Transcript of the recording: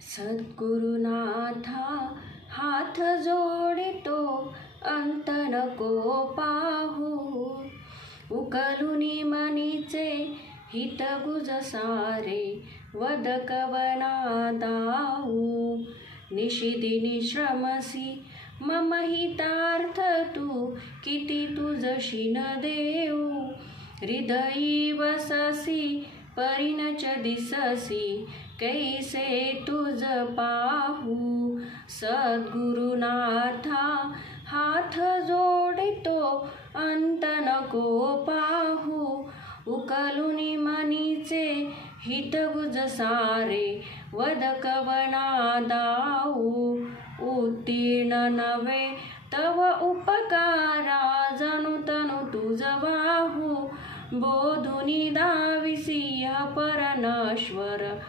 सद्गुरुनाथा हात जोडितो अंत नको पाहू. उकलुनी मनीचे हित गुज सारे वद कवना दाऊ. निशिदिनी श्रमसी मम हितार्थ तू किती तुझशी न देऊ. हृदयी वससी परिणच दिससी कैसे तुझ पाहू. सद्गुरुनाथा हात जोडितो अंत नको पाहू. उकलुनी मनीचे हित गुज सारे वद कवना दाऊ. उत्तीर्ण नव्हे तव उपकारा जणू तनु तुझ वाहू. बोधुनी दाविसी परनश्वर